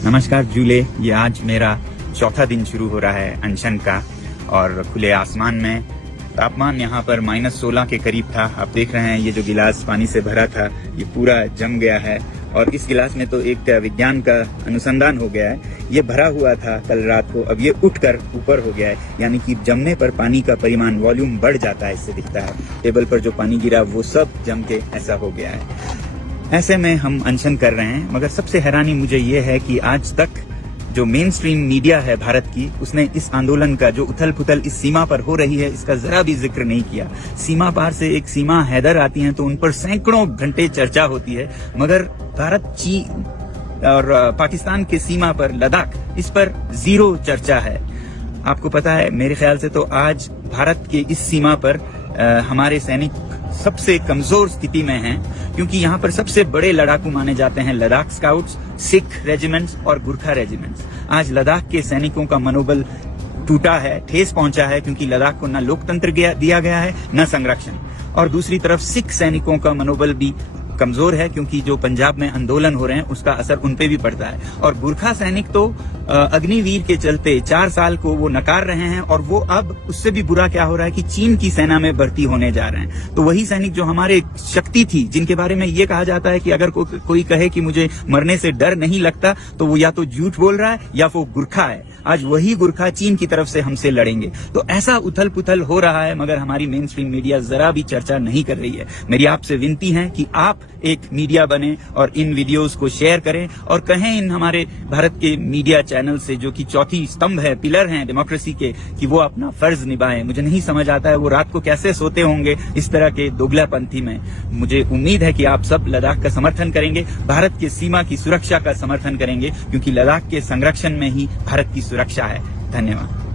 नमस्कार जूले, ये आज मेरा चौथा दिन शुरू हो रहा है अनशन का। और खुले आसमान में तापमान यहाँ पर -16 के करीब था। आप देख रहे हैं ये जो गिलास पानी से भरा था ये पूरा जम गया है और इस गिलास में तो एक विज्ञान का अनुसंधान हो गया है। ये भरा हुआ था कल रात को, अब ये उठकर ऊपर हो गया है, यानी कि जमने पर पानी का परिमाण वॉल्यूम बढ़ जाता है। इससे दिखता है टेबल पर जो पानी गिरा वो सब जम के ऐसा हो गया है। ऐसे में हम अनशन कर रहे हैं, मगर सबसे हैरानी मुझे ये है कि आज तक जो मेन स्ट्रीम मीडिया है भारत की, उसने इस आंदोलन का जो उथल पुथल इस सीमा पर हो रही है इसका जरा भी जिक्र नहीं किया। सीमा पार से एक सीमा हैदर आती है तो उन पर सैकड़ों घंटे चर्चा होती है, मगर भारत, चीन और पाकिस्तान के सीमा पर लद्दाख, इस पर जीरो चर्चा है। आपको पता है, मेरे ख्याल से तो आज भारत के इस सीमा पर हमारे सैनिक सबसे कमजोर स्थिति में हैं, क्योंकि यहाँ पर सबसे बड़े लड़ाकू माने जाते हैं लद्दाख स्काउट्स, सिख रेजिमेंट्स और गुरखा रेजिमेंट्स। आज लद्दाख के सैनिकों का मनोबल टूटा है, ठेस पहुंचा है, क्योंकि लद्दाख को न लोकतंत्र दिया गया है न संरक्षण। और दूसरी तरफ सिख सैनिकों का मनोबल भी कमजोर है, क्योंकि जो पंजाब में आंदोलन हो रहे हैं उसका असर उन पे भी पड़ता है। और गुरखा सैनिक तो अग्निवीर के चलते 4 साल को वो नकार रहे हैं, और वो अब उससे भी बुरा क्या हो रहा है कि चीन की सेना में भर्ती होने जा रहे हैं। तो वही सैनिक जो हमारे शक्ति थी, जिनके बारे में ये कहा जाता है कि अगर कोई कहे कि मुझे मरने से डर नहीं लगता तो वो या तो झूठ बोल रहा है या वो गुरखा है। आज वही गुरखा चीन की तरफ से हमसे लड़ेंगे। तो ऐसा उथल पुथल हो रहा है, मगर हमारी मेन स्ट्रीम मीडिया जरा भी चर्चा नहीं कर रही है। मेरी आपसे विनती है कि आप एक मीडिया बने और इन वीडियोस को शेयर करें और कहें इन हमारे भारत के मीडिया चैनल से, जो कि चौथी स्तंभ है, पिलर हैं डेमोक्रेसी के, कि वो अपना फर्ज निभाएं। मुझे नहीं समझ आता है वो रात को कैसे सोते होंगे इस तरह के दोगलापंथी में। मुझे उम्मीद है कि आप सब लद्दाख का समर्थन करेंगे, भारत की सीमा की सुरक्षा का समर्थन करेंगे, क्योंकि लद्दाख के संरक्षण में ही भारत की सुरक्षा है। धन्यवाद।